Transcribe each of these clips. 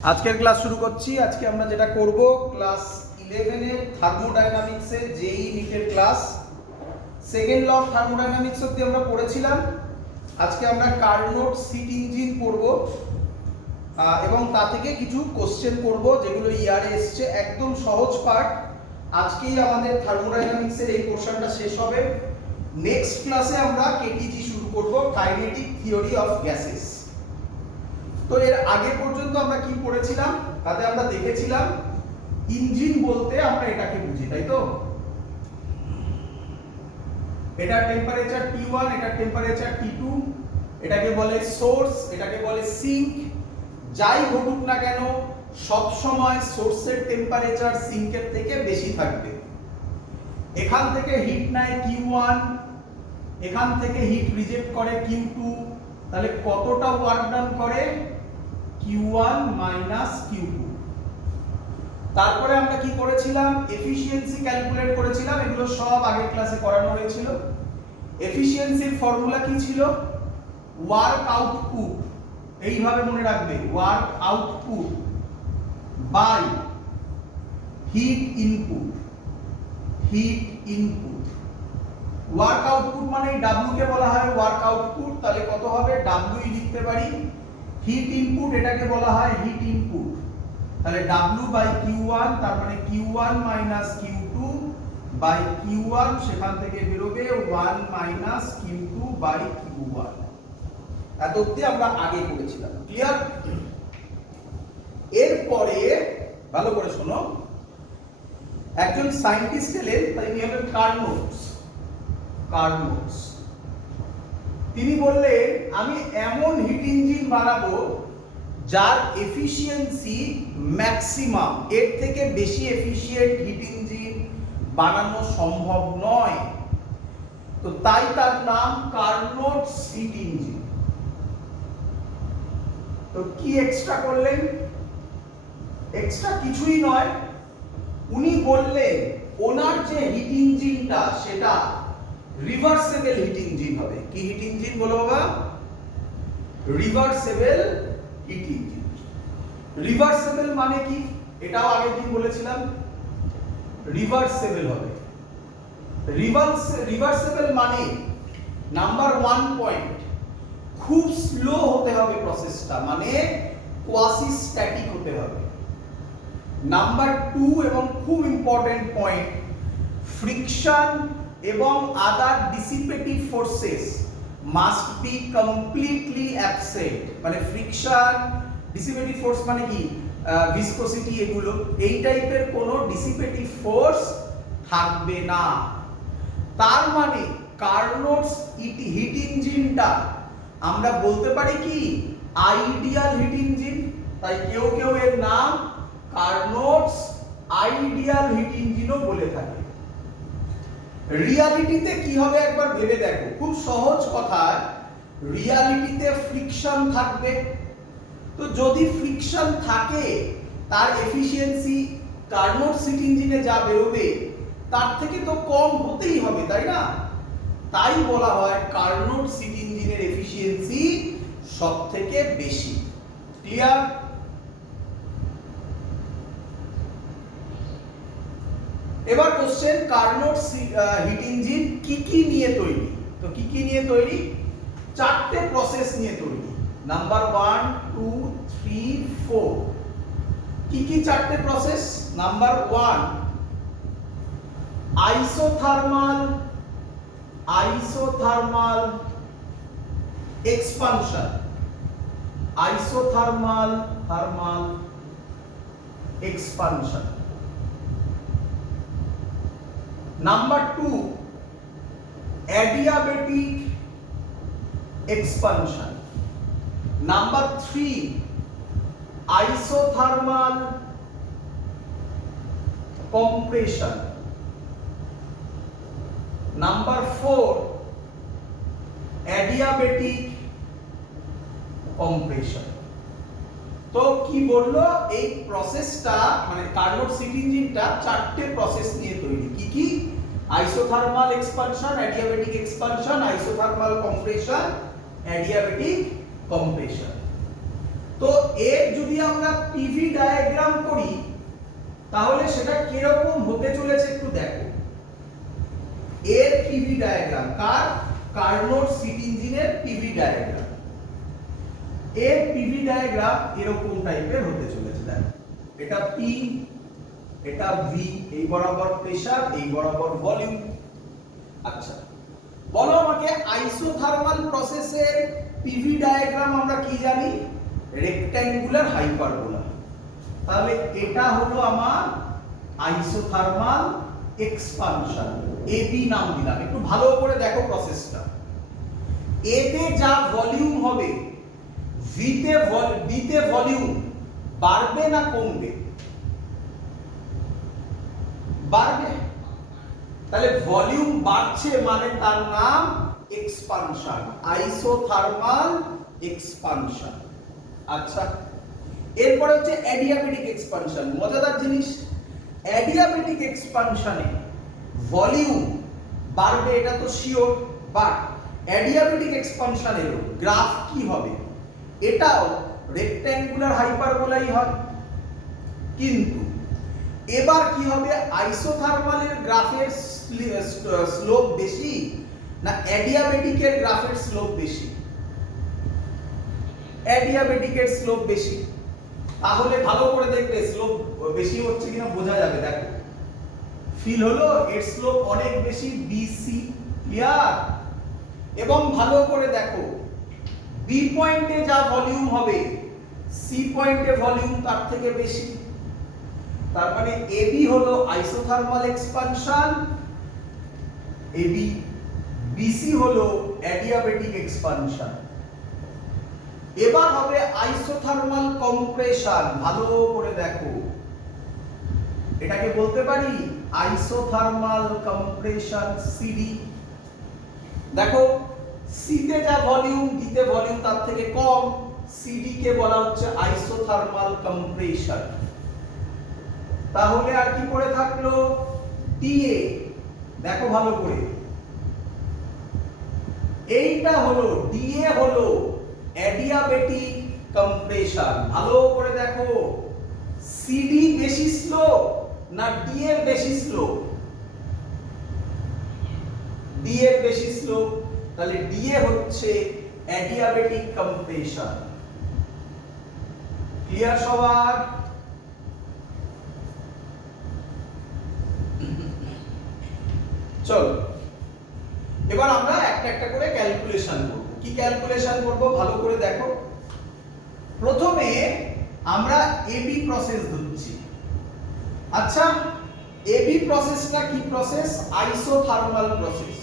আজকের ক্লাস শুরু করছি। আজকে আমরা যেটা করব, ক্লাস 11 এর থার্মোডাইনামিক্স এর জেই নিটের class. Second law of thermodynamics অবধি আমরা পড়েছিলাম। আজকে আমরা কার্নোট সিট ইঞ্জিন পড়ব এবং তা থেকে কিছু কোশ্চেন করব যেগুলো ইয়ারে এসছে, একদম সহজ পার্ট। আজকেই আমাদের থার্মোডাইনামিক্স এর এই পোরশনটা শেষ হবে। নেক্সট ক্লাসে আমরা কেটিজি শুরু করব, কাইনেটিক থিওরি অফ গ্যাসেস। তো এর আগে পর্যন্ত আমরা কি পড়েছিলাম, তাতে আমরা দেখেছিলাম ইঞ্জিন বলতে আমরা এটাকে বুঝি, তাই তো? এটা টেম্পারেচার T1, এটা টেম্পারেচার T2, এটাকে বলে সোর্স, এটাকে বলে সিঙ্ক। যাই ঘটুক না কেন, সব সময় সোর্সের টেম্পারেচার সিঙ্কের থেকে বেশি থাকবে। এখান থেকে হিট নেয় Q1, এখান থেকে হিট রিজেক্ট করে Q2, তাহলে কতটা ওয়ার্ক ডান করে? Q1 minus Q2। তারপরে আমরা কি করেছিলাম? এফিশিয়েন্সি ক্যালকুলেট করেছিলাম। এগুলো সব আগের ক্লাসে করানো হয়েছিল। এফিশিয়েন্সির ফর্মুলা কি ছিল? ওয়ার্ক আউটপুট, এইভাবে মনে রাখবে, work output by heat input. Heat input, work output মানে W কে বলা হয় ওয়ার্ক আউটপুট, তাহলে কত হবে? W লিখতে পারি। হিট ইনপুট, এটাকে বলা হয় হিট ইনপুট, তাহলে W বাই Q1, তার মানে Q1 minus Q2 by Q1, সেখান থেকে বেরোবে 1 মাইনাস Q2 বাই Q1। এত অবধি আমরা আগে করেছিলাম, ক্লিয়ার? এরপরে ভালো করে শোনো, একজন সায়েন্টিস্ট এলেন, তিনি হলেন কার্নোটস। কার্নোটস তিনি বললেন, আমি এমন হিট ইঞ্জিন বানাবো যার এফিশিয়েন্সি ম্যাক্সিমাম, এর থেকে বেশি এফিশিয়েন্ট হিট ইঞ্জিন বানানো সম্ভব নয়। তো তাই তার নাম কার্নোটস হিট ইঞ্জিন। তো কি এক্সট্রা করলেন? এক্সট্রা কিছুই নয়, উনি বললেন ওনার যে হিট ইঞ্জিনটা সেটা রিভার্সেবল হিট ইঞ্জিন হবে। কি হিট ইঞ্জিন বলো বাবা? Reversible hit engine. রিভার্সেবল মানে কি? এটাও আগের দিন বলেছিলাম, রিভার্সেবল হবে। রিভার্সেবল মানে নাম্বার 1 পয়েন্ট, খুব স্লো হতে হবে প্রসেসটা, মানে কোয়াসি স্ট্যাটিক হতে হবে। নাম্বার 2 এবং খুব ইম্পর্টেন্ট পয়েন্ট, ফ্রিকশন এবং other dissipative forces must be completely absent. মানে ফ্রিকশন, ডিসিপেটিভ ফোর্স মানে কি? ভিসকোসিটি, এগুলো, এই টাইপের কোনো ডিসিপেটিভ ফোর্স থাকবে না। তার মানে কার্নোটস হিট ইঞ্জিনটা আমরা বলতে পারি কি? Ideal hit engine. তাই কেউ কেউ এর নাম কার্নোটস আইডিয়াল হিট ইঞ্জিনও বলে থাকে। রিয়ালিটিতে কি হবে একবার ভেবে দেখো, খুব সহজ কথা। রিয়ালিটিতে ফ্রিকশন থাকবে, তো যদি ফ্রিকশন থাকে তার এফিশিয়েন্সি কার্নোটস হিট ইঞ্জিনে যা বেরোবে তার থেকে তো কম হতেই হবে, তাই না? তাই বলা হয় কার্নোটস হিট ইঞ্জিনের এফিশিয়েন্সি সবথেকে বেশি। ক্লিয়ার? এবার কোশ্চেন, কার্নোটস হিট ইঞ্জিন কি কি নিয়ে তৈরি? তো কি কি নিয়ে তৈরি? 4টে প্রসেস নিয়ে তৈরি। নাম্বার 1, 2, 3, 4। কি কি 4টে process? Number 1, isothermal expansion. Isothermal expansion. Number 2, adiabatic expansion. Number 3, isothermal compression. Number 4, adiabatic compression. তো কি বললো? এই প্রসেসটা মানে কার্নোটস হিট ইঞ্জিনটা 4টে প্রসেস নিয়ে তৈরি। কি কি? Isothermal expansion, adiabatic expansion, isothermal compression, adiabatic compression. তো এর যদি আমরা পিভি ডায়াগ্রাম করি তাহলে সেটা কিরকম হতে চলেছে একটু দেখো। এর পিভি ডায়াগ্রাম কার্নোট সিট ইঞ্জিনের পিভি ডায়াগ্রাম, এর পিভি ডায়াগ্রাম এরকম টাইপের হতে চলেছে। দেখো এটা পি, এটা ভি, এই বরাবর প্রেসার, এই বরাবর ভলিউম। আচ্ছা বলো আমাকে আইসোথার্মাল প্রসেসের পিভি ডায়াগ্রাম আমরা কি জানি? Rectangular hyperbola. তাহলে এটা হলো আমার আইসোথার্মাল এক্সপানশন, এবি নাম দিলাম। একটু ভালো করে দেখো প্রসেসটা। এতে যা ভলিউম হবে, বিতে ভলিউম বাড়বে না কমবে? বাড়বে। তাহলে ভলিউম বাড়ছে মানে তার নাম এক্সপানশন, আইসোথার্মাল এক্সপানশন। আচ্ছা এরপরে হচ্ছে অ্যাডিয়াবেটিক এক্সপানশন। মজাদার জিনিস, অ্যাডিয়াবেটিক এক্সপানশনে ভলিউম বাড়বে এটা তো শিওর, বাট অ্যাডিয়াবেটিক এক্সপানশনের গ্রাফ কি হবে? এটাও রেক্ট্যাঙ্গুলার হাইপারবোলাই হয়, কিন্তু এবার কি হবে? আইসোথার্মালের গ্রাফের স্লোপ বেশি না অ্যাডিয়াবেটিকের গ্রাফের স্লোপ বেশি? অ্যাডিয়াবেটিকের স্লোপ বেশি। তাহলে ভালো করে দেখবে স্লোপ বেশি হচ্ছে কিনা বোঝা যাবে। দেখো ফিল হলো এর স্লোপ অনেক বেশি, বিসি। ক্লিয়ার? এবং ভালো করে দেখো বি পয়েন্টে যা ভলিউম হবে সি পয়েন্টে ভলিউম তার থেকে বেশি। তার মানে এবি হলো আইসোথার্মাল এক্সপানশন, এবি। বিসি হলো অ্যাডিয়াবেটিক এক্সপানশন। এবার হবে আইসোথার্মাল কম্প্রেশন। ভালো করে দেখো, এটাকে বলতে পারি আইসোথার্মাল কম্প্রেশন, সিডি। দেখো সিতে যা ভলিউম, ডিতে ভলিউম তার থেকে কম, সিডি কে বলা হচ্ছে আইসোথার্মাল কম্প্রেশন। তাহলে আর কি পড়ে থাকলো? ডিএ। দেখো ভালো করে, এইটা হলো ডিএ হলো অ্যাডিয়াবেটিক কম্প্রেশন। ভালো করে দেখো সিডি বেশি স্লো না ডি এর বেশি স্লো? ডি এর বেশি স্লো। তাহলে ডিএ হচ্ছে অ্যাডিয়াবেটিক কম্প্রেশন। ক্লিয়ার সবার? চলো এবার আমরা একটা একটা করে ক্যালকুলেশন করব। কি ক্যালকুলেশন করব ভালো করে দেখো। প্রথমে আমরা এবি প্রসেস ধরছি। আচ্ছা এবি প্রসেসটা কি প্রসেস? Isothermal process.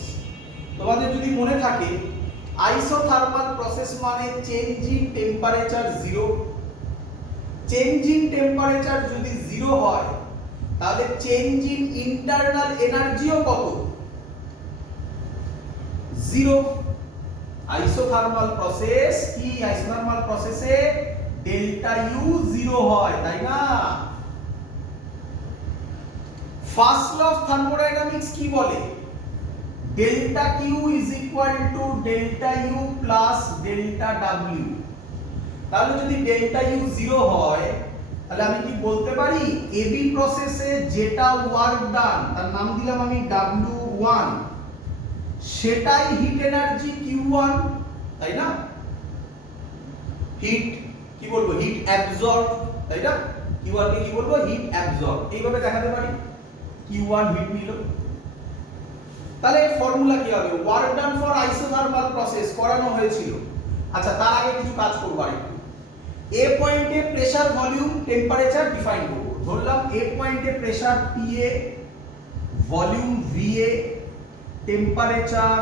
তোমাদের যদি মনে থাকে আইসোথার্মাল প্রসেস মানে change in temperature zero. Change in temperature যদি জিরো হয় তাহলে চেঞ্জ ইন ইন্টারনাল এনার্জিও কত? জিরো। আইসোথার্মাল প্রসেস কি? আইসোথার্মাল প্রসেসে ডেল্টা ইউ জিরো হয়, তাই না? ফার্স্ট ল অফ থার্মোডাইনামিক্স কি বলে? Delta Q is equal to delta U plus delta W. তাহলে যদি ডেল্টা ইউ জিরো হয় তাহলে আমি কি বলতে পারি এবি প্রসেসে যেটা ওয়ার্ক ডান তার নাম দিলাম আমি W1, সেটাই হিট এনার্জি Q1, তাই না? হিট কি বলবো? হিট অ্যাবজর্ব, তাই না? Q1 কে কি বলবো? Heat absorb. এইভাবে দেখাতে পারি Q1 হিট নিল। তাহলে এর ফর্মুলা কি হবে? Work done for isothermal process করানো হয়েছিল। আচ্ছা তার আগে কিছু কাজ করব আরেকটু। এ পয়েন্টে প্রেসার, ভলিউম, টেম্পারেচার ডিফাইন করব। ধরলাম এ পয়েন্টে pressure TA, volume VA, temperature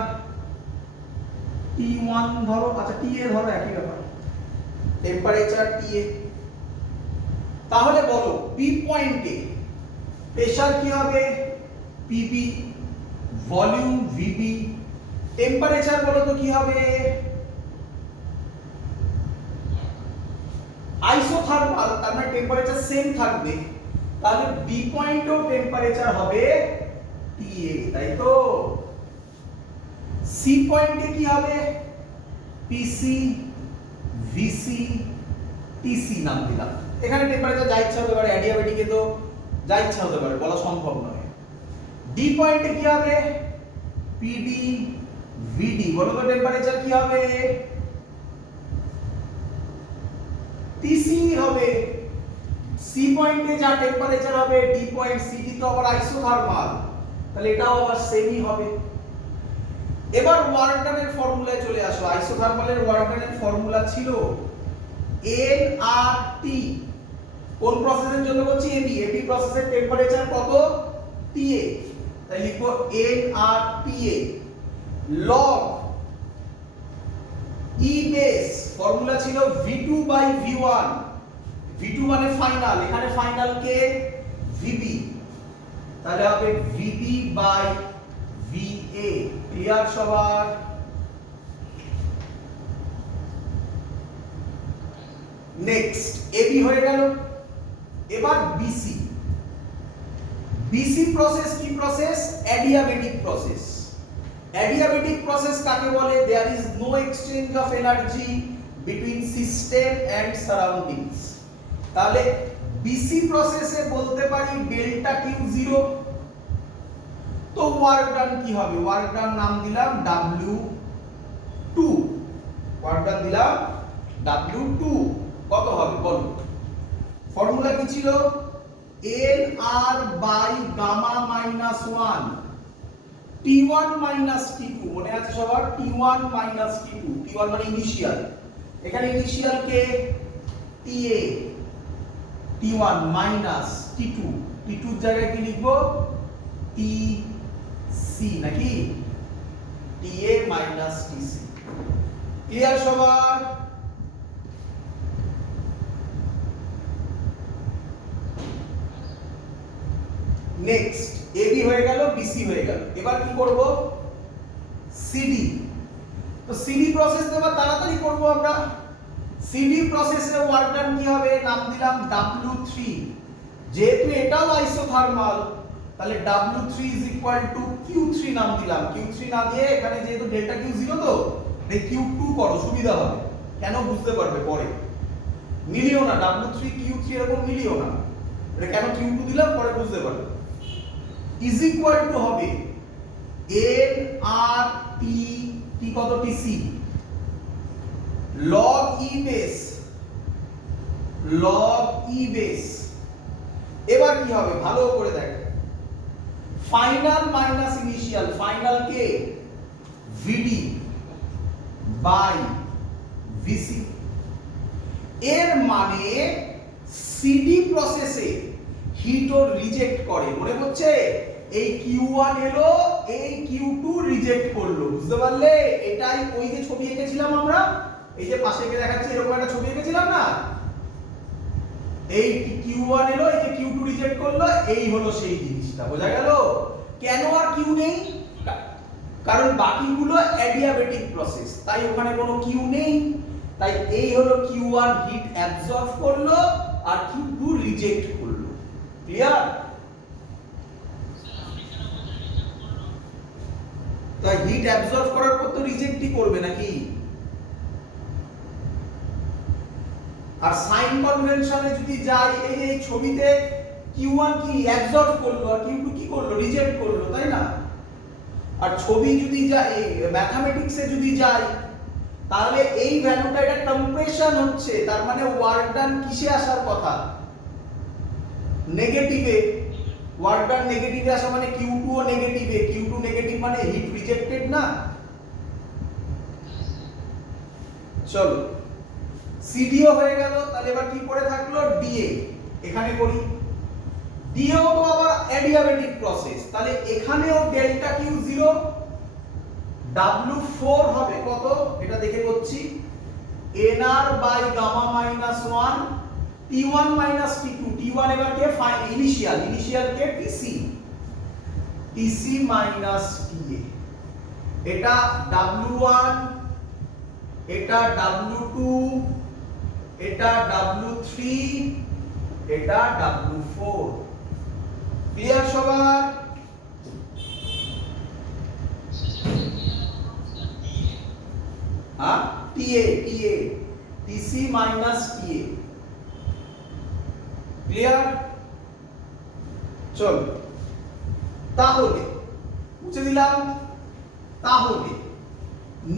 T1 ধরো। আচ্ছা TA ধরো, একই ব্যাপার, টেম্পারেচার TA। তাহলে বলো পি পয়েন্টে প্রেসার কি হবে? PB, ভলিউম VB, টেম্পারেচার বলো তো কি হবে? আইসোথার্মাল, তার মানে টেম্পারেচার সেম থাকবে। তাহলে বি পয়েন্টেও টেম্পারেচার হবে TA, তাই তো? সি পয়েন্টে কি হবে? PC, VC, টিসি নাম দিলাম। এখানে টেম্পারেচার যা ইচ্ছা হতে পারে, অ্যাডিয়াবেটিকে তো যা ইচ্ছা হতে পারে, বলা সম্ভব নয়। ডি পয়েন্টে কি হবে? পিডি ভিডি। বলো তো টেম্পারেচার কি হবে? টিসি হবে। সি পয়েন্টে যা টেম্পারেচার হবে, ডি পয়েন্ট সিটি তো আবার আইসোথার্মাল, তাহলে এটাও আবার সেমই হবে। এবার ওয়ার্ক ডানের ফর্মুলায় চলে আসো। আইসোথার্মালের ওয়ার্ক ডানের ফর্মুলা ছিল এনআরটি। কোন প্রসেসের জন্য বলছি? এবি। এবি প্রসেসের টেম্পারেচার কত? টিএ। তাই লিখবো এনআরটিএ লগ ই বেস। ফর্মুলা ছিল V2 বাই V1। V2 মানে ফাইনাল, এখানে ফাইনাল কে? VB। তাহলে হবে VB বাই VA। ক্লিয়ার সবার? নেক্সট এবি হয়ে গেল। এবার বিসি। বিসি প্রসেস কি process? Adiabatic process. Adiabatic process কাকে বলে? There is no exchange of energy between system and surroundings. তাহলে বিসি প্রসেসে বলতে পারি ডেল্টা কিউ 0। তো ওয়ার্ক ডান কি হবে? ওয়ার্ক ডান নাম দিলাম W2। ওয়ার্ক ডান দিলাম W2। কত হবে বলো? ফর্মুলা কি ছিল? NR by gamma minus 1 T1 minus T2। মনে আছে সবার? T1 minus T2। T1 মানে ইনিশিয়াল, এখানে ইনিশিয়াল কে? TA। T1 minus T2। T2 এর জায়গায় কি লিখবো? TC নাকি? TA minus TC। ক্লিয়ার সবার? নেক্সট এবি হয়ে গেল, বিসি হয়ে গেল। এবার কি করব? সিডি। তো সিডি প্রসেস এবার তাড়াতাড়ি করব আমরা। সিডি প্রসেসের ওয়ার্ক ডান কি হবে? নাম দিলাম W3। যেহেতু এটাও আইসোথার্মাল, তাহলে W3 Q3 নাম দিলাম। Q3 না দিয়ে এখানে যেহেতু ডেল্টা কিউ 0 তো এই Q2 করো, সুবিধা হবে। কেন বুঝতে পারবে পরে। মিলিও না, W3 Q3 এরকম মিলিও না। এটা কেন Q2 দিলাম পরে বুঝতে পারবে। ইজ ইকুয়াল টু হবে NRT টি কত? TC log E base. log E base. এবার কি হবে ভালো করে দেখো। Final minus initial. ফাইনাল কে? VD by VC। এর মানে সিডি প্রসেসে হিট ও রিজেক্ট করে। মনে হচ্ছে এই Q1 এলো, এই Q2 রিজেক্ট করলো। বুঝতে পারলে? এটাই ওই যে ছবি এঁকেছিলাম আমরা, এই যে পাশে এঁকে দেখাচ্ছি, এরকম একটা ছবি এঁকেছিলাম না? এই Q1 এলো, এই যে Q2 রিজেক্ট করলো, এই হলো সেই জিনিসটা। বোঝা গেল? কেন আর Q নেই? কারণ বাকিগুলো অ্যাডিয়াবেটিক প্রসেস, তাই ওখানে কোনো Q নেই। তাই এই হলো Q1 হিট অ্যাবজর্ব করলো আর Q2 রিজেক্ট করলো। ক্লিয়ার? তাই হিট অ্যাবজর্ব করার পর তো রিজেক্টই করবে নাকি? আর সাইন কনভেনশনে যদি যাই, এই যে ছবিতে Q1 কি অ্যাবজর্ব করলো আর Q2 কি করলো? রিজেক্ট করলো, তাই না? আর ছবি যদি যাই, ম্যাথমেটিক্সে যদি যাই, তাহলে এই ভ্যালুটা এটা কম্প্রেশন হচ্ছে, তার মানে ওয়ার্ক ডান কিসে আসার কথা? নেগেটিভে। ওয়ার্ক ডান নেগেটিভে আসা মানে Q2 ও নেগেটিভে। Q2 নেগেটিভ মানে হিট রিজেক্টেড না? চলো সিডিও হয়ে গেল। তাহলে এবার কি পড়ে থাকলো? ডিএ। এখানে করি। ডিও তো আবার অ্যাডিয়াবেটিক প্রসেস, তাহলে এখানেও ডেল্টা কিউ 0। W4 হবে কত? এটা দেখে করছি। NR by gamma minus 1 T1 minus T2। T1 এবার কে? ইনিশিয়াল। ইনিশিয়াল কে? TC। TC minus TA। এটা W1, এটা W2, এটা W3, এটা W4। ক্লিয়ার সবার? TA TC minus TA। Clear? চল তাহলে মুছে দিলাম। তাহলে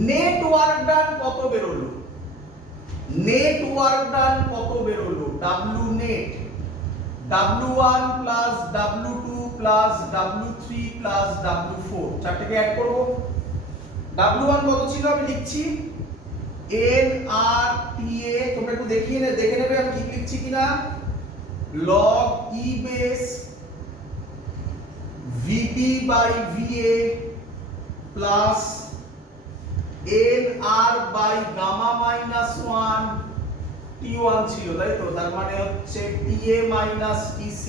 নেট ওয়ার্ক ডান কত বেরোলো? নেট ওয়ার্ক ডান কত বেরোলো? W net W1 plus W2 plus W3 plus W4 চারটাকে অ্যাড করব। W1 কত ছিল আমি লিখছি NRTA, তোমরা একটু দেখে নেবে আমি ঠিক লিখছি কিনা। log E base VB by VA plus NR by gamma minus 1 T1 ছিল তাই তো, তার মানে হচ্ছে TA minus TC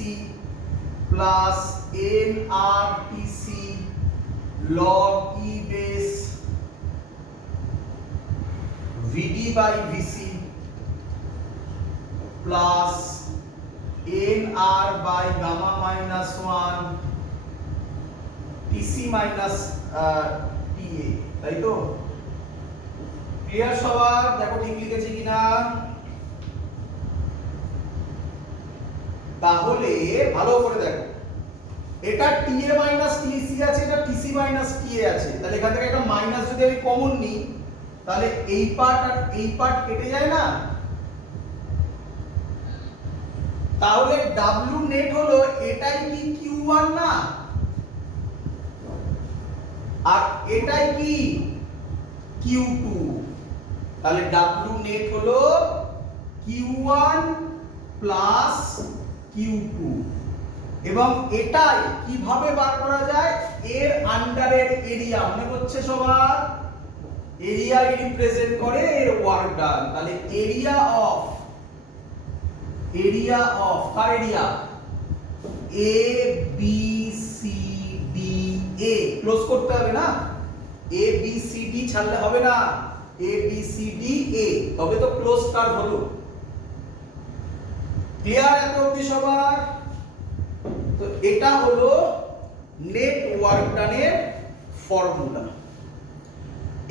plus NR TC log E base VD by VC plus NR by gamma minus 1 TC minus TA, তাই তো? Clear সবার? দেখো ঠিক লিখেছি কিনা। তাহলে ভালো করে দেখো, এটা TA minus TC আছে, এটা TC minus TA আছে, তাহলে এখান থেকে একটা মাইনাস যদি আমি কমন নিই তাহলে এই পার্ট আর এই পার্ট কেটে যায় না? তাহলে W নেট হলো এটাই কি Q1 না? আর এটাই কি Q2, তাহলে W নেট হলো Q1 প্লাস Q2। এবং এটাই কিভাবে বার করা যায়? এর আন্ডারের এরিয়া মনে হচ্ছে সবার? এরিয়া রিপ্রেজেন্ট করে এর ওয়ার্ক ডান, তাহলে area of car area? A B C D A close করতে হবে না? A B C D ছাড়লে হবে না, A B C D A, তবে তো ক্লোজ কার্ভ হলো। ক্লিয়ার এত অবধি সবার? তো এটা হলো নেট ওয়ার্ক ডানের ফর্মুলা।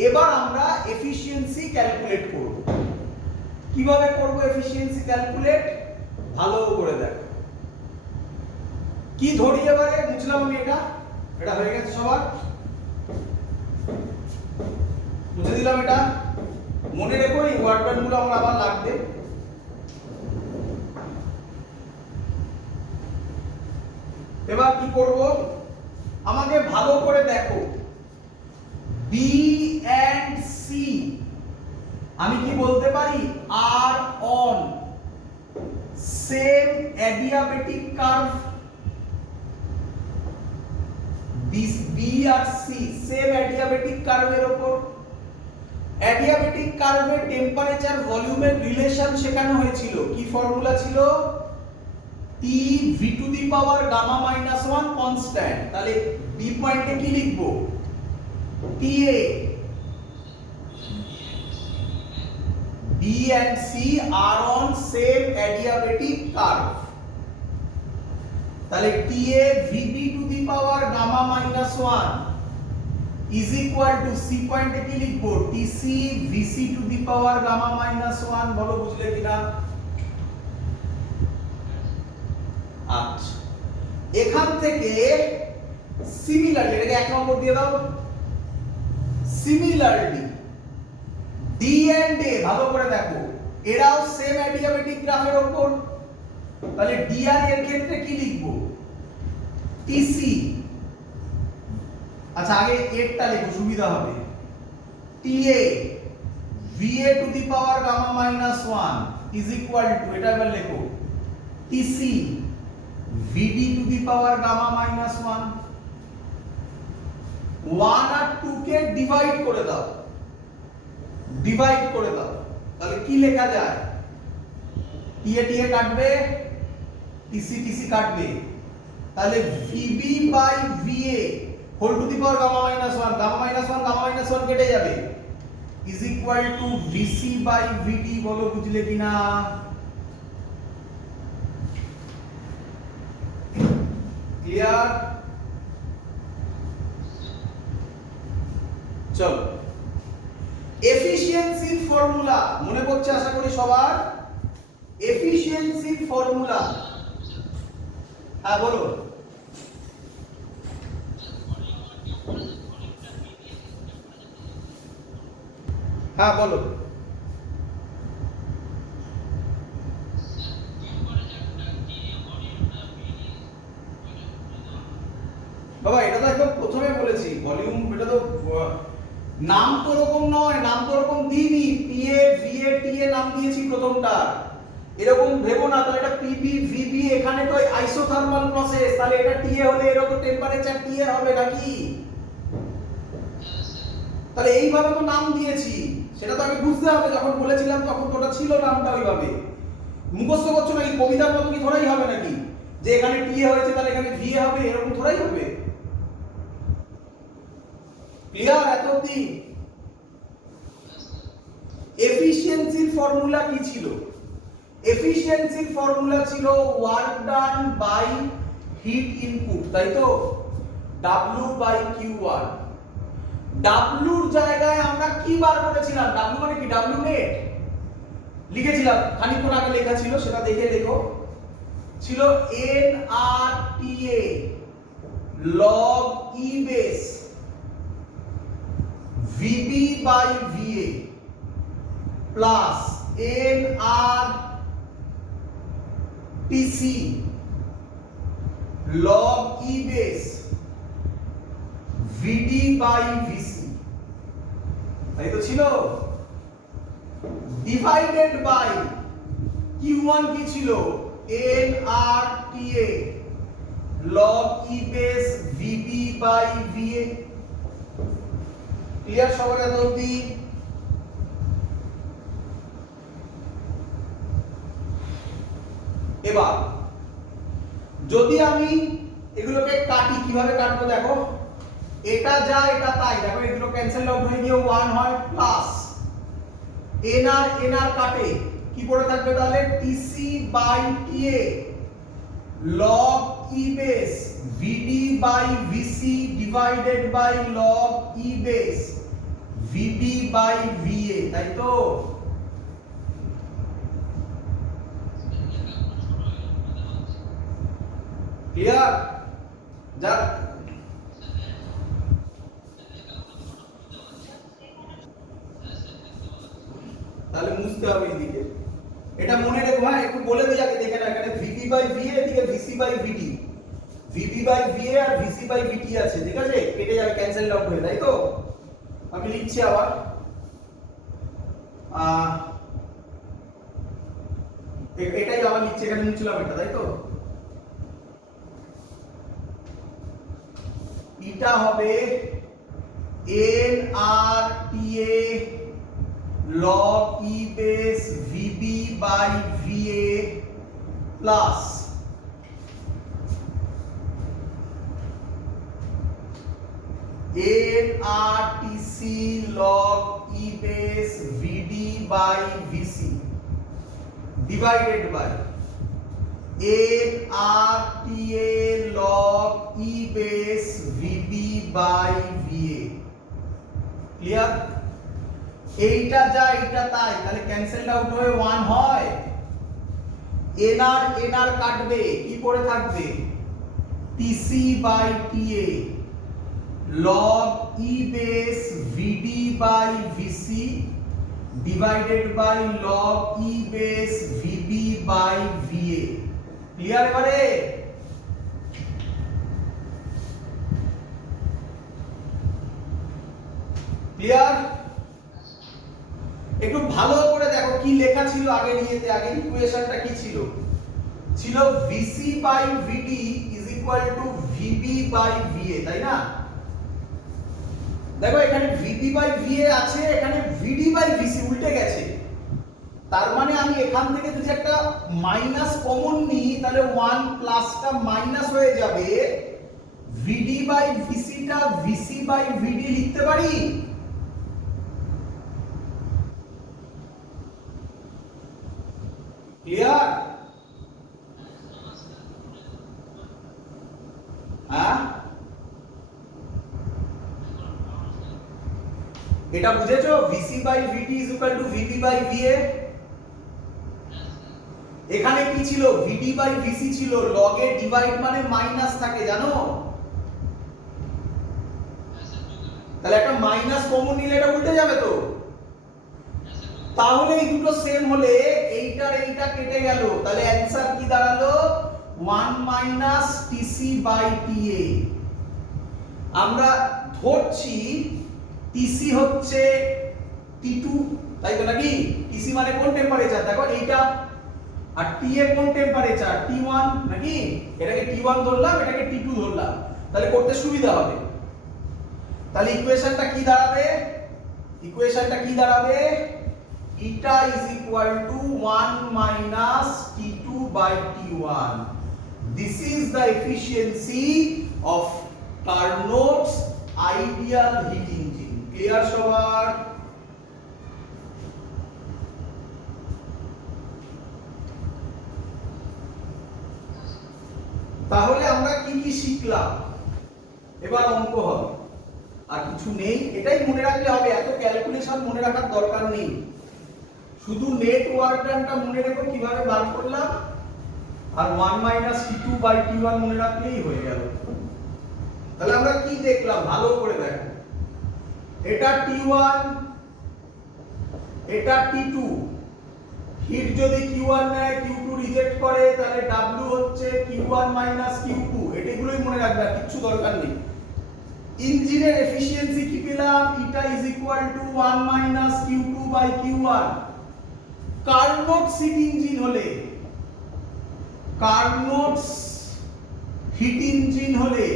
এবার আমরা এফিশিয়েন্সি ক্যালকুলেট করব। কিভাবে করব এফিশিয়েন্সি ক্যালকুলেট? ভালো করে দেখো। কি ধরি এবারে? মুছলাম আমি এটা হয়ে গেছে সবার, মুছে দিলাম এটা। মনে রেখো এই ওয়ার্ক ডানগুলো আমার আবার লাগবে। এবার কি করব? আমাকে ভালো করে দেখো, B and C আমি কি বলতে পারি? are on same adiabatic curve। B R C same adiabatic curve এর উপর। adiabatic curve এর টেম্পারেচার ভলিউমের রিলেশন শেখানো হয়েছিল। কি ফর্মুলা ছিল? T V to the power gamma minus 1 constant। তাহলে B পয়েন্টে কি লিখবো? TA। B and C are on same adiabatic curve, তাহলে TA VB to the power gamma minus 1 is equal to C পয়েন্টে কি লিখবো? TC VC to the power gamma minus 1। বলো বুঝলে কিনা? আচ্ছা, এখান থেকে সিমিলারলি এটাকে 1 নম্বর দিয়ে দাও। সিমিলারলি D and A ভালো করে দেখো, এরাও সেম অ্যাডিয়াবেটিক গ্রাফের উপর, তাহলে DR এর ক্ষেত্রে কি লিখবো? TC। আচ্ছা আগে এরটা লিখো সুবিধা হবে। TA VA to the power gamma minus 1 is equal to, এটা এবার লেখো, TC VD to the power gamma minus 1। 1 R 2 K divide করে দাও, তাহলে কি লেখা যায়? TA কাটবে, TC কাটবে, তাহলে VB by VA whole to the power gamma minus 1, gamma minus 1 কেটে যাবে, is equal to VC by VD। বলো বুঝলে কিনা? ক্লিয়ার? চলো এফিশিয়েন্সির ফর্মুলা মনে পড়ছে আশা করি সবার। এফিশিয়েন্সির ফর্মুলা হ্যাঁ বলো। হ্যাঁ বলো। বাবা এটা তো একদম প্রথমে বলেছি ভলিউম, এটা তো নাম তো ওরকম নয়, নাম তো ওরকম দিইনি, পিএ ভিএ টিএ নাম দিয়েছি প্রথমটা, এরকম ভেবো না। তাহলে এটা পিবি ভিবি, এখানে তো আইসোথার্মাল প্রসেস, তাহলে এটা টিএ হলে এরকম টেম্পারেচার টিএ হবে নাকি? তাহলে এইভাবে তো নাম দিয়েছি, সেটা তো আমি বুঝতে হবে, যখন বলেছিলাম তখন তো ওটা ছিল নামটা ওইভাবে। মুখস্থ করছো নাকি? কবিতার মতো কি ধরাই হবে নাকি যে এখানে টিএ হয়েছে তাহলে এখানে ভিএ হবে, এরকম ধরাই হবে? ক্লিয়ার এত অবধি? এফিশিয়েন্সির ফর্মুলা কি ছিল? এফিশিয়েন্সির ফর্মুলা ছিল work done by heat input, তাই তো? W by Q1। W এর জায়গায় আমরা কি বার করেছিলাম? W মানে কি? W নেট লিখেছিলাম, খানিকক্ষণ আগে লেখা ছিল, সেটা দেখে লেখো। ছিল NRTA log E base VB by VA plus NRTC log E base VD by VC, তাই তো ছিল? ডিভাইডেড বাই Q1 কি ছিল? NRTA log E base VB by VA। Clear সবার এত অবধি? এবার যদি আমি এগুলোকে কাটি, কিভাবে কাটবো দেখো, এটা যা এটা তাই, দেখো এগুলো ক্যান্সেল আউট হয়ে গিয়ে 1 হয়, প্লাস এনআর এনআর কাটে কি পড়ে থাকবে তাহলে? TC by TA log E base VD by VC divided by log E base VB by VA, তাই তো? ক্লিয়ার? যা তাহলে মুছতে হবে এইদিকে, এটা মনে রেখো। হ্যাঁ একটু বলে দিই আগে, দেখে না, এখানে VB বাই VA, এদিকে VC by VD, VB by VA আর VC বাই VT আছে, ঠিক আছে? কেটে যাবে, ক্যান্সেল আউট হয়ে, তাই তো? আমি লিখছি আবার, এটাই আবার লিখছি, এখানে মুছলাম এটা, তাই তো? এটা হবে NRTA log E base VB by VA plus NRTC log E base VD by VC divided by NRTA log E base VB by VA। Clear? এইটা যা এটা তাই, তাহলে ক্যান্সেল আউট হয়ে 1 হয়। এনআর এনআর কাটবে, কি পড়ে থাকবে? TC by TA log E base VD by VC divided by log E base VB by VA। Clear এবারে? ক্লিয়ার? একটু ভালো করে দেখো কি লেখা ছিল আগে নিয়েতে, আগে ইকুয়েশনটা কি ছিল? ছিল VC by VD is equal to VB by VA, তাই না? দেখো এখানে VB by VA আছে, এখানে VD by VC উল্টে গেছে, তার মানে আমি এখান থেকে যদি একটা মাইনাস কমন নিই তাহলে 1 প্লাসটা মাইনাস হয়ে যাবে, VD by VC টা VC by VD লিখতে পারি। ক্লিয়ার? হ্যাঁ এটা বুঝেছো? VC by VD is equal to VB by VA। এখানে কি ছিল ভিডি বাই ভিসি ছিল, লগে ডিভাইড মানে মাইনাস থাকে জানো, তাহলে একটা মাইনাস কমন নিলে এটা উল্টে যাবে তো, তাহলে এই দুটো সেম হলে এইটার এইটা কেটে গেল, তাহলে অ্যানসার কি দাঁড়ালো 1 মাইনাস টিসি বাই টিএ। আমরা ধরছি টিসি হচ্ছে টি2, তাই তো নাকি? টিসি মানে কোন টেম্পারেচার দেখো এইটা, আর টিএ কোন টেম্পারেচার টি1 নাকি? এটাকে টি1 ধরলাম, এটাকে টি2 ধরলাম, তাহলে করতে সুবিধা হবে। তাহলে ইকুয়েশনটা কি দাঁড়াবে? ইকুয়েশনটা কি দাঁড়াবে? eta is equal to 1 minus t2 by t1. This is the efficiency of Carnot's ideal heat engine. Clear সবার? তাহলে আমরা কি কি শিখলাম? এবার অঙ্ক হবে, আর কিছু নেই, এটাই মনে রাখলে হবে, এত ক্যালকুলেশন মনে রাখার দরকার নেই, শুধু নেট ওয়ার্ক ডানটা মনে রেখো কিভাবে বার করলাম, আর 1 মাইনাস t2 বাই t1 মনে রাখলেই হয়ে গেল। তাহলে আমরা কি দেখলাম ভালো করে দেখো, এটা t1 এটা t2, হিট যদি q1 নেয় q2 রিজেক্ট করে, তাহলে w হচ্ছে q1 মাইনাস q2, এটাগুলোই মনে রাখবে, কিছু দরকার নেই। ইঞ্জিনের এফিশিয়েন্সি কি পেলাম? eta is equal to 1 minus q2 by q1। Carnot hit engine হলে, কার্নোট হিট ইঞ্জিন হলে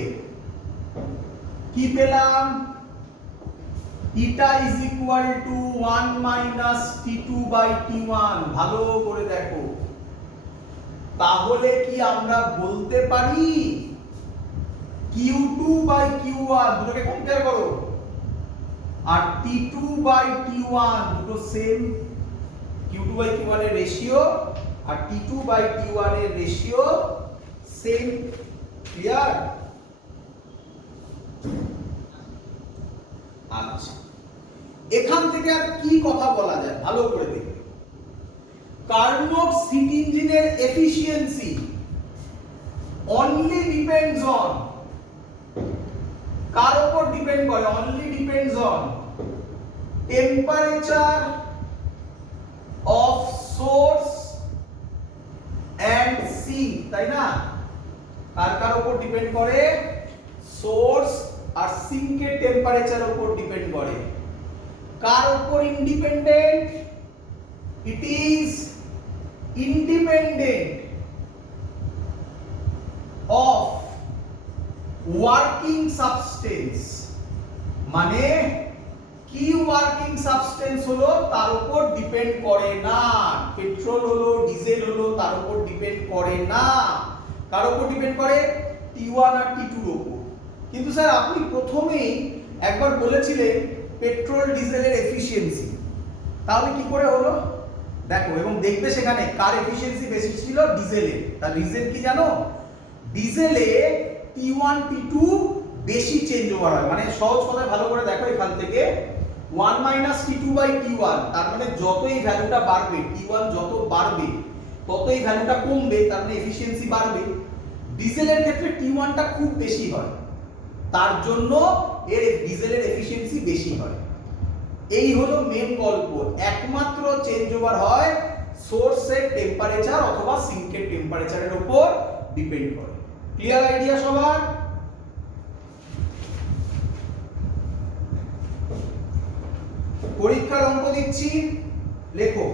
কি পেলাম? eta is equal to 1 minus t2 by t1। ভালো করে দেখো, তাহলে কি আমরা বলতে পারি q2 by q1 দুটোকে কম্পেয়ার করো, আর t2 by t1 দুটো সেম, q2 by q1 এর ratio R t2 by t1 এর রেশিও সেম। ক্লিয়ার? আচ্ছা, এখান থেকে আর কি কথা বলা যায় ভালো করে দেখো। কার্নোট হিট ইঞ্জিনের এফিশিয়েন্সি অনলি ডিপেন্ডস অন, কার উপর ডিপেন্ড করে? Only depends on temperature of source and sink, তাই না? কার কার উপর ডিপেন্ড করে? সোর্স আর সিঙ্কের টেম্পারেচার উপর ডিপেন্ড করে। কার উপর independent? It is independent of working substance, মানে কি ওয়ার্কিং সাবস্টেন্স হলো তার উপর ডিপেন্ড করে না, পেট্রোল হলো ডিজেল হলো তার উপর ডিপেন্ড করে না, কার উপর ডিপেন্ড করে? টি1 আর টি2 এর উপর। কিন্তু স্যার আপনি প্রথমেই একবার বলেছিলেন পেট্রোল ডিজেলের এফিশিয়েন্সি, তাহলে কি করে হলো? দেখো এবং দেখবে সেখানে কার এফিশিয়েন্সি বেশি ছিল? ডিজেলের। তার রিজন কি জানো? ডিজেলে টি1 টি2 বেশি চেঞ্জ ওভার হয়, মানে সহজ কথায় ভালো করে দেখো এখান থেকে 1 মাইনাস t2 বাই t1, তার মানে যতই ভ্যালুটা বাড়বে, t1 যত বাড়বে ততই ভ্যালুটা কমবে, তার মানে এফিশিয়েন্সি বাড়বে। ডিজেলের ক্ষেত্রে t1 টা খুব বেশি হয়, তার জন্য এর ডিজেলের এফিশিয়েন্সি বেশি হয়। এই হলো মেন গল্প, একমাত্র চেঞ্জ ওভার হয় সোর্সের টেম্পারেচার অথবা সিঙ্কের টেম্পারেচারের উপর ডিপেন্ড করে। ক্লিয়ার আইডিয়া সবার? পরীক্ষার অঙ্ক দিচ্ছি, লেখো।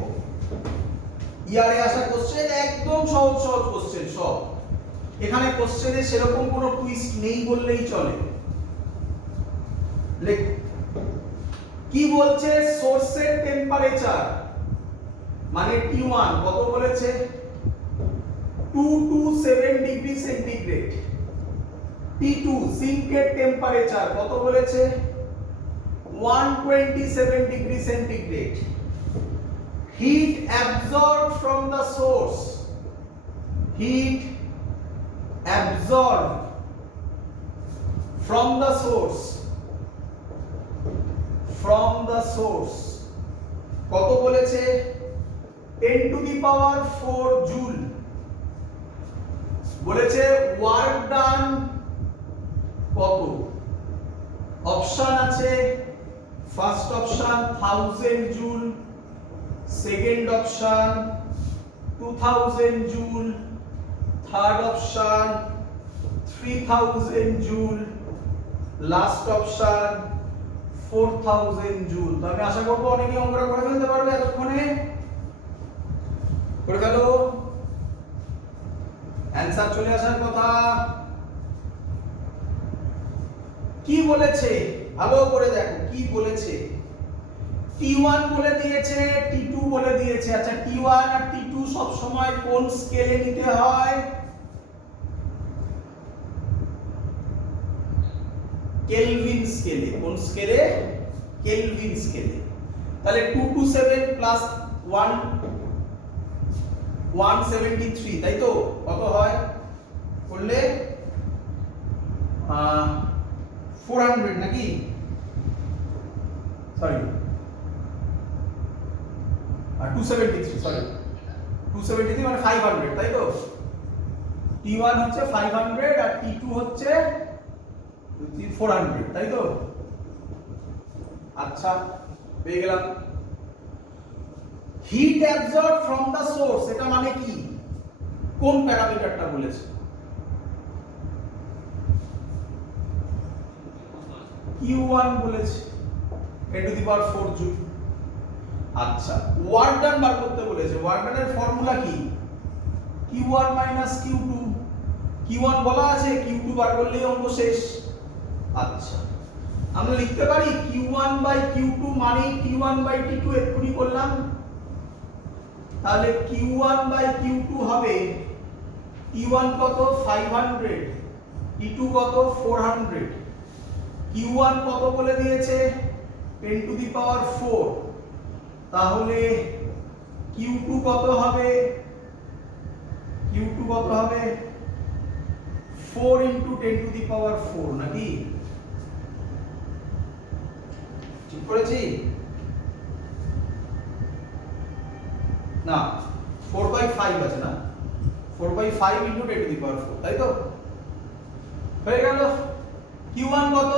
ইয়ারে আসা কোশ্চেন একদম সহজ সহজ কোশ্চেন সব, এখানে কোশ্চেনে সেরকম কোনো টুইস্ট নেই বললেই চলে। লেখো কি বলছে? সোর্সের টেম্পারেচার মানে T1 কত বলেছে? 227 ডিগ্রি সেন্টিগ্রেড। T2 সিঙ্কের টেম্পারেচার কত বলেছে? 127 degree centigrade. Heat absorbed from the source, heat absorbed from the source, from the source কত বলেছে? 10 টু দি পাওয়ার 4 জুল। বলেছে ওয়ার্ক ডান কত? অপশন আছে, first option 1000 joule, second option 2000 joule, third option 3000 joule, last option 4000 joule. তো আমি আশা করব অনেকেই অঙ্কটা করে ফেলতে পারবে এতক্ষণে। করে ফেলো, অ্যানসার চলে আসার কথা। কি বলেছে ভালো করে দেখো কি বলেছে। T1 বলে দিয়েছে, T2 বলে দিয়েছে। আচ্ছা T1 আর T2 সব সময় কোন স্কেলে নিতে হয়? কেলভিন স্কেলে। কোন স্কেলে? কেলভিন স্কেলে। তাহলে 227 প্লাস 1 173, তাই তো? কত হয় করলে 400 নাকি? সরি 273, সরি 273 মানে 500, তাই তো? T1 হচ্ছে 500 আর T2 হচ্ছে 400, তাই তো? আচ্ছা পেয়ে গেলাম। Heat absorb from the source, এটা মানে কি? কোন প্যারামিটারটা বলেছে? Q1 বলেছে 10 টু দি পাওয়ার 4 জুল। আচ্ছা ওয়ার্ক ডান বার করতে বলেছে। ওয়ার্ক ডানের ফর্মুলা কি? Q1 Q2। Q1 বলা আছে, Q2 বার করলেই অঙ্ক শেষ। আচ্ছা আমরা লিখতে পারি Q1 Q2 মানে T1 T2, এক্ষুনি করলাম। তাহলে Q1 Q2 হবে T1 কত 500, T2 কত 400। Q1 কত বলে দিয়েছে 10 টু দি পাওয়ার 4, তাহলে Q2 কত হবে? Q2 কত হবে 4 ইনটু 10 টু দি পাওয়ার 4 নাকি? ঠিক করেছি না? 4/5 আছে না? 4/5 ইনটু 10 টু দি পাওয়ার 4, তাই তো? হয়ে গেল। Q1 কত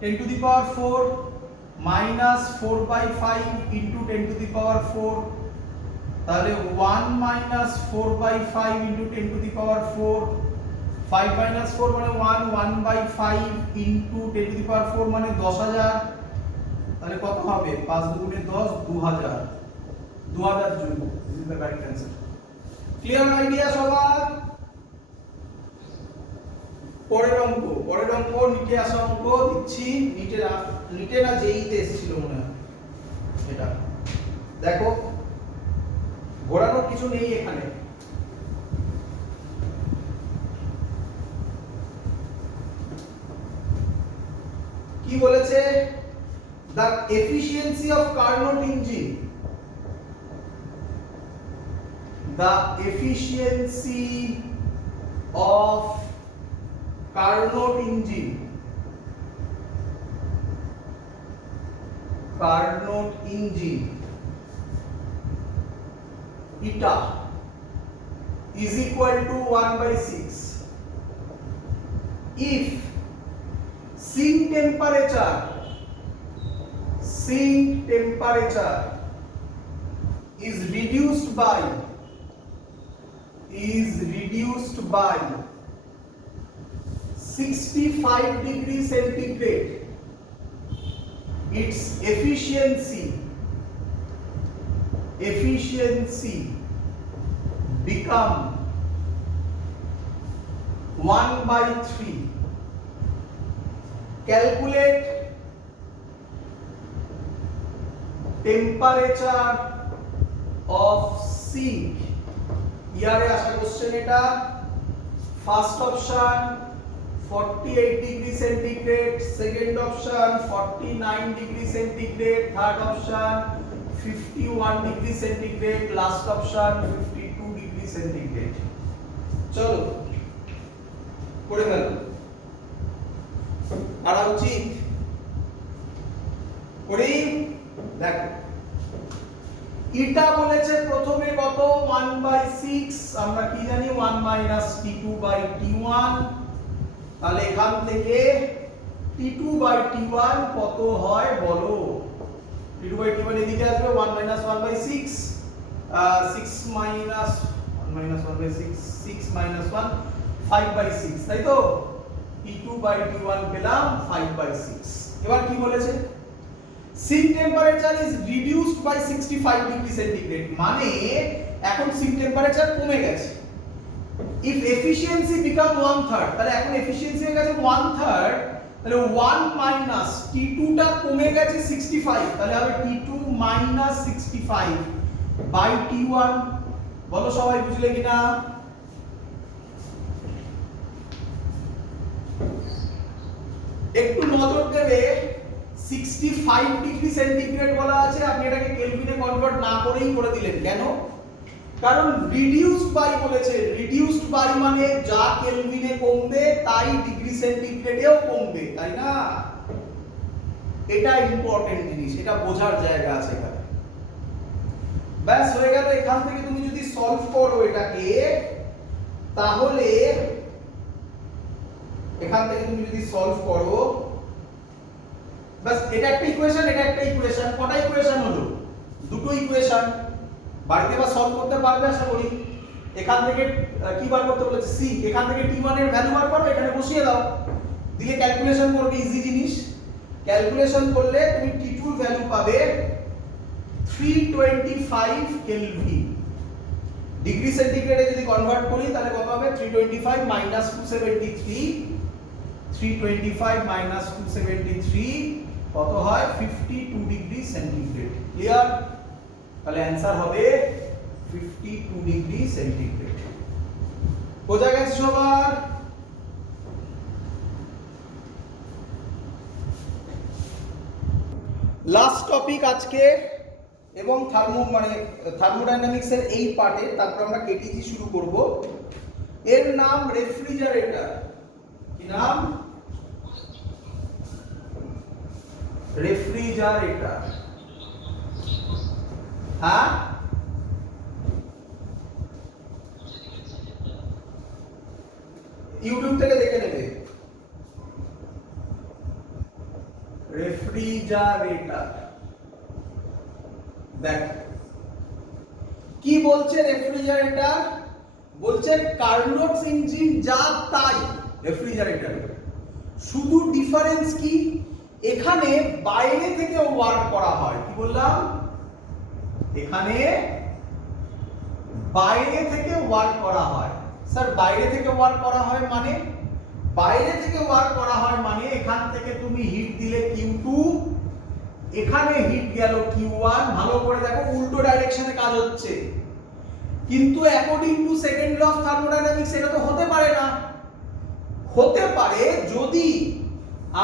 10 to the power 4 minus 4/5 into 10 to the power 4, তাহলে 1 minus 4/5 into 10 to the power 4। 5 minus 4 মানে 1, 1/5 ইনটু 10 টু দি পাওয়ার 4 মানে 10000। তাহলে কত হবে 5 দুগুণে 10, 2000 joule. This is the correct answer. Clear idea সবার? পরের অঙ্ক নিটে আসা অঙ্ক দিচ্ছি। নিটে না জেইতে এসেছিল মনে হয় এটা। দেখো ঘোরানোর কিছু নেই এখানে। কি বলেছে? the efficiency of Carnot engine, the efficiency of Carnot engine, eta is equal to 1/6 if sink temperature is reduced by 65 degrees centigrade, its efficiency become 1/3. Calculate temperature of sink. ইয়ারে আসা কোশ্চেন এটা। First option 48 degree centigrade, second option 49 degree centigrade, third option 51 degree centigrade, last option 52 degree centigrade. চলো করে ফেলো। করা উচিত করি। দেখো এটা বলে বলেছে প্রথমে কত 1/6, আমরা কি জানি 1 - T2/T1, তাহলে এখান থেকে T2/T1 কত হয় বলো। T2/T1 এদিকে আসবে 1 - 1/6, 6 - 1 - 1/6, 6 - 1 5/6, তাই তো। T2/T1 পেলাম 5/6। এবার কি বলেছে, sink temperature is reduced by 65 degree centigrade, মানে এখন সিঙ্ক টেম্পারেচার কমে গেছে। ইফ এফিশিয়েন্সি বিকাম 1/3, তাহলে এখন এফিশিয়েন্সি হয়ে গেছে 1/3, তাহলে 1 - T2 টা কমে গেছে 65, তাহলে হবে T2 - 65 বাই T1। বলো সবাই বুঝলে কিনা। একটু নজর দেবে, 65 ডিগ্রি সেন্টিগ্রেড বলা আছে, আপনি এটাকে কেলভিনে কনভার্ট না করেই করে দিলেন, কেন? কারণ রিডিউসড বাই বলেছে, রিডিউসড বাই মানে যা কেলভিনে কমবে তাই ডিগ্রি সেন্টিগ্রেডেও কমবে, তাই না? এটা ইম্পর্টেন্ট জিনিস, এটা বোঝার জায়গা আছে এখানে। ব্যাস হয়ে গেল। এখান থেকে তুমি যদি সলভ করো এটাকে, তাহলে এখান থেকে তুমি যদি সলভ করো, বাস এটা একটা ইকুয়েশন, এটা একটা ইকুয়েশন, কটা ইকুয়েশন হলো? দুটো ইকুয়েশন। বাড়িতে বা সলভ করতে পারবে আশা করি। এখান থেকে কি বার করতে বলেছে, সি, এখান থেকে T1 এর ভ্যালু বার করো, এখানে বসিয়ে দাও, দিয়ে ক্যালকুলেশন করবে, ইজি জিনিস। ক্যালকুলেশন করলে তুমি T2 এর ভ্যালু পাবে 325 কেলভিন। ডিগ্রি সেন্টিগ্রেডে যদি কনভার্ট করি তাহলে কত হবে? 325 - 273, 325 - 273 কত হয়? 52 ডিগ্রি সেন্টিগ্রেড। ক্লিয়ার? তাহলে অ্যানসার হবে 52 ডিগ্রি সেন্টিগ্রেড। বোঝা গেছে সবার? লাস্ট টপিক আজকে, এবং থার্মোডাইনামিক্সের এই পার্টে, তারপর আমরা কেটিজি শুরু করব। এর নাম রেফ্রিজারেটর। কি নাম? রেফ্রিজারেটর। হ্যাঁ, ইউটিউব থেকে দেখে নেবে। রেফ্রিজারেটর দেখ কি বলছে। রেফ্রিজারেটর বলছে কার্নোটস ইঞ্জিন যা তাই রেফ্রিজারেটর, শুধু ডিফারেন্স কি, এখানে বাইরে থেকে ওয়ার্ক করা হয়। কি বললাম? এখানে বাইরে থেকে ওয়ার্ক করা হয়। স্যার বাইরে থেকে ওয়ার্ক করা হয় মানে? বাইরে থেকে ওয়ার্ক করা হয় মানে এখান থেকে তুমি হিট দিলে Q2, এখানে হিট গেল Q1। ভালো করে দেখো, উল্টো ডাইরেকশনে কাজ হচ্ছে, কিন্তু according to second law of thermodynamics এটা তো হতে পারে না। হতে পারে যদি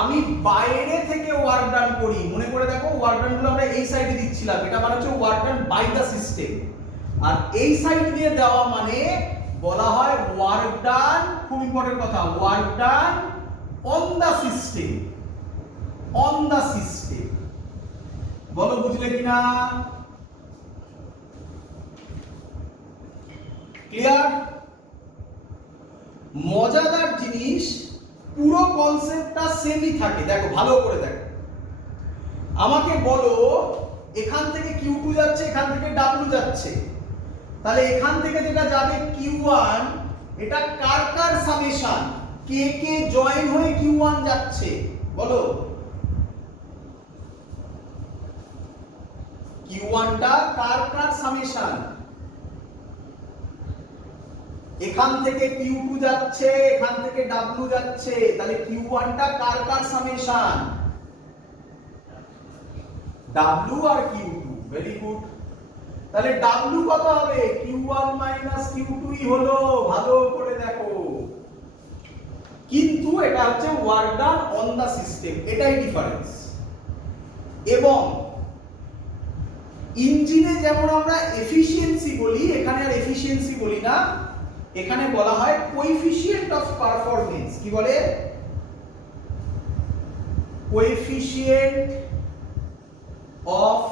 আমি বাইরে থেকে ওয়ার্ক ডান করি। মনে করে দেখো, ওয়ার্ক ডান গুলো আমরা এই সাইডে দিচ্ছিলাম, এটা মানে হচ্ছে work done by the system, আর এই সাইড দিয়ে দেওয়া মানে বলা হয় ওয়ার্ক ডান, খুব ইম্পর্টেন্ট কথা, work done on the system. On the system. বলো বুঝলে কিনা? ক্লিয়ার? মজাদার জিনিস, পুরো কনসেপ্টটা সেমই থাকে। দেখো ভালো করে দেখো, আমাকে বলো এখান থেকে Q2 যাচ্ছে, এখান থেকে W যাচ্ছে, তাহলে এখান থেকে যেটা যাবে Q1, এটা কার কার সামেশন? কে কে জয়েন হয়ে Q1 যাচ্ছে বলো। Q1 টা কার কার সামেশন? এখান থেকে Q2 যাচ্ছে, এখান থেকে W যাচ্ছে, তাহলে Q1 টা কার কার সামেশন? W আর Q2। Very good. তাহলে W কত হবে? Q1 - Q2 ই হলো। ভালো করে দেখো, কিন্তু এটা হচ্ছে work done on the system, এটাই ডিফারেন্স। এবং ইঞ্জিনে যেমন আমরা এফিশিয়েন্সি বলি, এখানে আর এফিশিয়েন্সি বলি না, এখানে বলা হয় কোএফিশিয়েন্ট অফ পারফরম্যান্স। কি বলে? কোএফিশিয়েন্ট অফ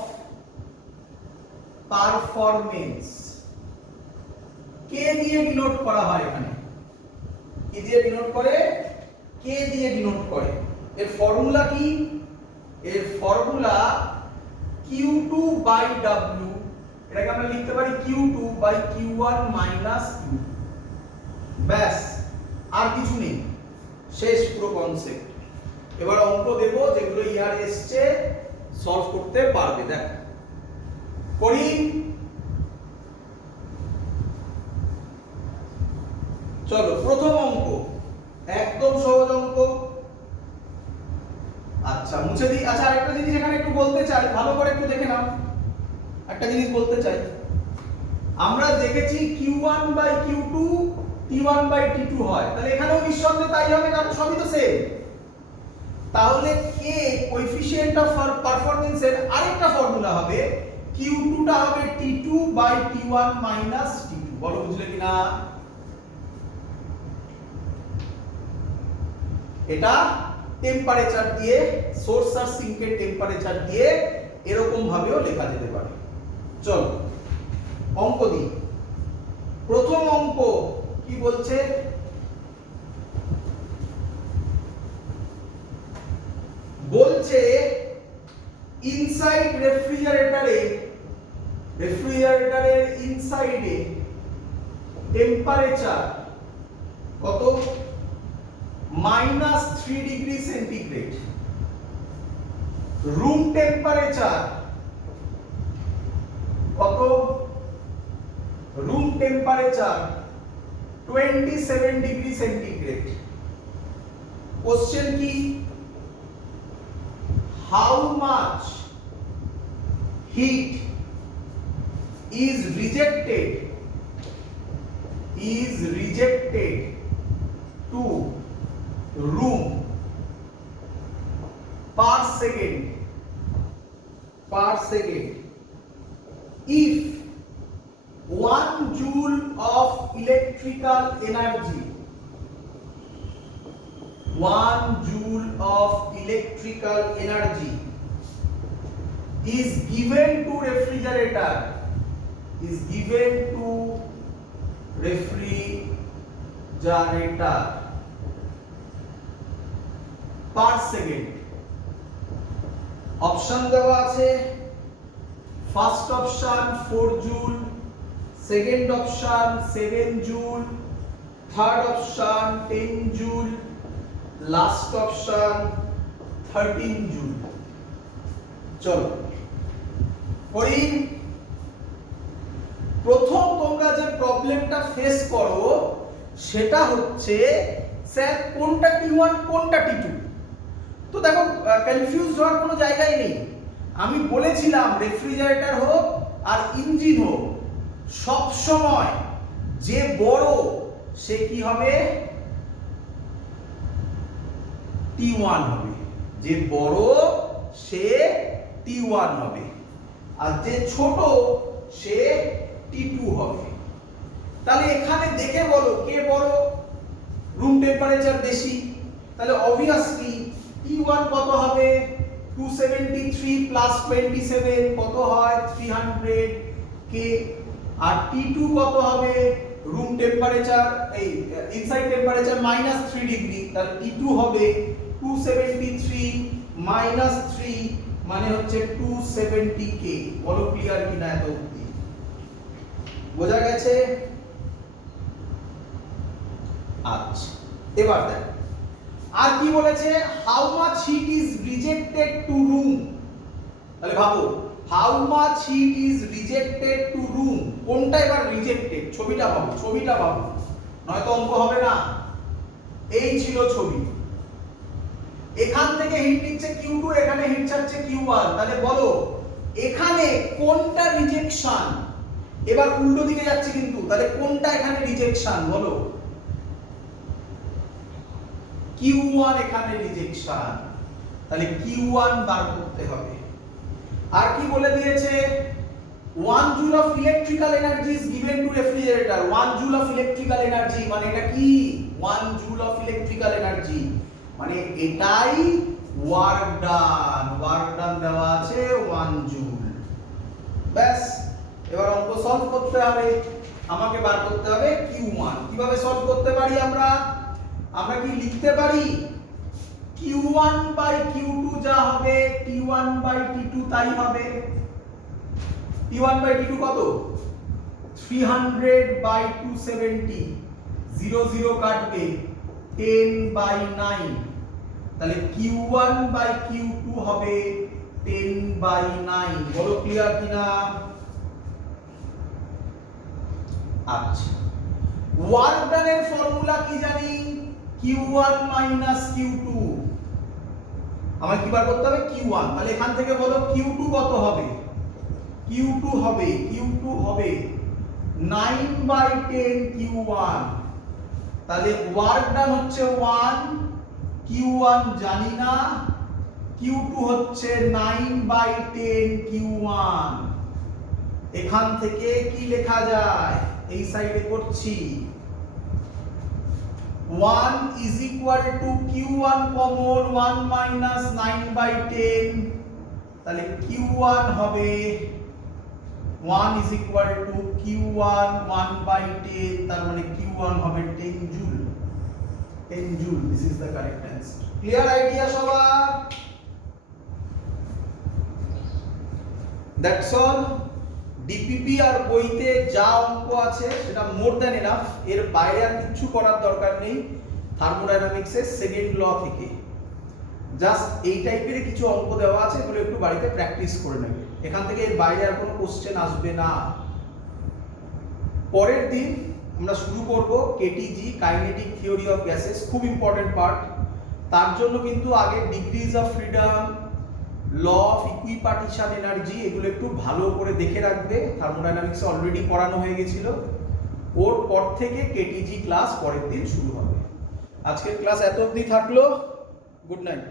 পারফরম্যান্স কে দিয়ে ডিনোট করা হয় এখানে, কি দিয়ে ডিনোট করে, কে দিয়ে ডিনোট করে। এর ফর্মুলা কি, এর ফর্মুলা Q2 বাই W, এটাকে আমরা লিখতে পারি Q2 by Q1 minus Q, ব্যাস আর কিছু নেই, শেষ পুরো কনসেপ্ট। এবার অঙ্ক দেব যেগুলো ইয়ার এসছে, সলভ করতে পারবে। দেখ করি, চলো প্রথম অঙ্ক একদম সহজ অঙ্ক। আচ্ছা মুছে দিই। আচ্ছা আরেকটা জিনিস এখানে একটু বলতে চাই, ভালো করে একটু দেখে নাও। একটা জিনিস বলতে চাই, আমরা দেখেছি Q1 by Q2 T1 by T2 হয়, তাহলে এখানেও নিঃসন্দেহে তাই হবে, কারণ সবই তো সেম। তাহলে কে কোএফিসিয়েন্ট অফ পারফরম্যান্স এর আরেকটা ফর্মুলা হবে Q2 টা হবে T2 by T1 minus T2। বলো বুঝলে কিনা? এটা টেম্পারেচার দিয়ে, সোর্স আর সিঙ্কের টেম্পারেচার দিয়ে এরকম ভাবেও লেখা যেতে পারে। চলো অঙ্ক দিই। প্রথম অঙ্ক কি বলছে, বলছে ইনসাইড রেফ্রিজারেটরের ইনসাইডে টেম্পারেচার কত, -3 ডিগ্রি সেন্টিগ্রেড। রুম টেম্পারেচার কত, room temperature 27 degree centigrade. Question কি, how much heat is rejected to room per second if 1 joule of electrical energy, 1 joule of electrical energy is given to refrigerator, per second। Option দেওয়া আছে, first option 4 joule, second option 7 joule, third option 10 joule, last option 13 joule. চলো করি। প্রথম তোমরা যে প্রবলেমটা face করো সেটা হচ্ছে স্যার কোনটা T1 কোনটা T2। তো দেখো কনফিউজ হওয়ার কোনো জায়গাই নেই। আমি বলেছিলাম রেফ্রিজারেটর হোক আর ইঞ্জিন হোক, সব সময় যে বড় সে কি হবে, T1 হবে, যে বড় সে T1 হবে, আর যে ছোট সে T2 হবে। তাহলে এখানে দেখে বলো কে বড়, রুম টেম্পারেচার বেশি, তাহলে অবভিয়াসলি T1 কত হবে, 273 প্লাস 27 কত হয় 300 কে, আর T2 কত হবে, রুম টেম্পারেচার এই ইনসাইড টেম্পারেচার -3 ডিগ্রি, তাহলে T2 হবে 273 -3 মানে হচ্ছে 270 কে। বলো ক্লিয়ার কিনা এত অবধি? বোঝা গেছে? আচ্ছা এবার দেখ আর কি বলেছে, how much heat is rejected to room. তাহলে ভাবো how much heat is rejected to room, কোনটা এবার রিজেক্টেড, ছবিটা ভাবো, নয়তো অঙ্ক হবে না। এই ছিল ছবি, এখান থেকে হিট নিচ্ছে Q2, এখানে হিট ছাড়ছে Q1, তাহলে বলো এখানে কোনটা রিজেকশন। এবার উল্টো দিকে যাচ্ছে কিন্তু, তাহলে কোনটা এখানে রিজেকশন বলো, Q1 এখানে রিজেকশন, তাহলে Q1 বার করতে হবে। আর কি বলে দিয়েছে, 1 joule of electrical energy is given to refrigerator, 1 joule of electrical energy মানে এটা কি, 1 joule of electrical energy মানে এটাই ওয়ার্ক ডান দেওয়া আছে 1 জুল। ব্যাস এবার অঙ্ক সলভ করতে হবে, আমাকে বার করতে হবে Q1। কিভাবে সলভ করতে পারি আমরা কি লিখতে পারি Q1 বাই Q2 যা হবে T1 বাই T2 তাই হবে। T1 বাই T2 কত? 300 বাই 270, 0 0 কাটবে, 10 বাই 9, তাহলে Q1 বাই Q2 হবে 10 বাই 9। বলো ক্লিয়ার কিনা? আচ্ছা, ওয়ার্ক ডানের ফর্মুলা কি জানি? Q1 minus Q2। আমার কি বার করতে হবে? Q1। তাহলে এখান থেকে বলো Q2 কত হবে? Q2 হবে 9 বাই 10 Q1। তাহলে ওয়ার্ক ডান হচ্ছে 1, Q1 জানি না, Q2 হচ্ছে 9 বাই 10 Q1। এখান থেকে কি লেখা যায়? এই সাইডে করছি, 1 is equal to Q1 common, 1 minus 9 by 10, তাহলে Q1 হবে 1 is equal to Q1 1 by 10, তার মানে Q1 হবে 10 joule. 10 joule, this is the correct answer. Clear idea সবার? That's all. ডিপিপি আর বইতে যা অঙ্ক আছে সেটা মোর দ্যান এনাফ, এর বাইরে আর কিছু করার দরকার নেই। থার্মোডাইনামিক্সের সেকেন্ড ল থেকে জাস্ট এই টাইপের কিছু অঙ্ক দেওয়া আছে, এগুলো একটু বাড়িতে প্র্যাকটিস করে নেবে। এখান থেকে এর বাইরে আর কোনো কোশ্চেন আসবে না। পরের দিন আমরা শুরু করব KTG, kinetic theory of gases, খুব ইম্পর্টেন্ট পার্ট। তার জন্য কিন্তু আগে degrees of freedom, law of equipartition energy, এগুলো একটু ভালো করে দেখে রাখবে। থার্মোডাইনামিক্সে অলরেডি পড়ানো হয়ে গেছিল, ওর পর থেকে কেটিজি ক্লাস পরের দিন শুরু হবে। আজকের ক্লাস এত অবধি থাকলো, গুড নাইট।